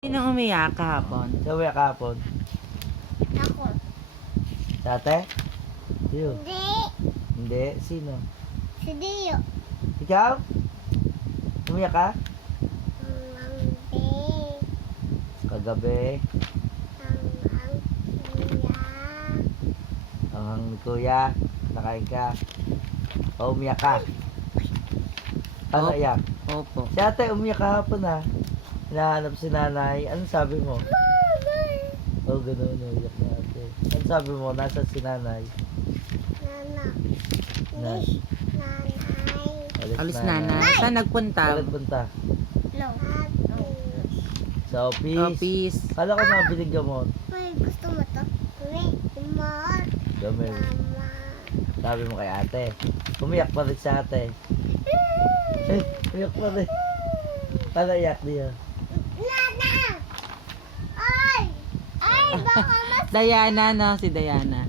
Sinong umiyak kahapon? Sa uwi kahapon. Ako. Sa ate? Sino? Hindi. Hindi. Sino? Si Dio. Ikaw? Umiyak ka? Hindi. Kagabi. Ang kuya. Nakain ka. O umiyak ka? Ano Opo. iyak? Opo. Si ate umiyak kahapon ha. Hinahanap si nanay. Ano sabi mo? Oh, gano'n. Umiyak na ate. Ano sabi mo? Nasa si nanay? Nana. Na. Nanay. Alis nanay. Saan nagpunta? Saan punta? No. Sa office? Office. Kala ko nabiling gamot. Uy, gusto mo to? Uy, more. Gamit. Mama. Sabi mo kay ate. Umiyak pa rin sa ate. Umiyak pa rin. Paano iyak niya? Nana! Ay! Ay, baka mas... Diana, no? Si Diana.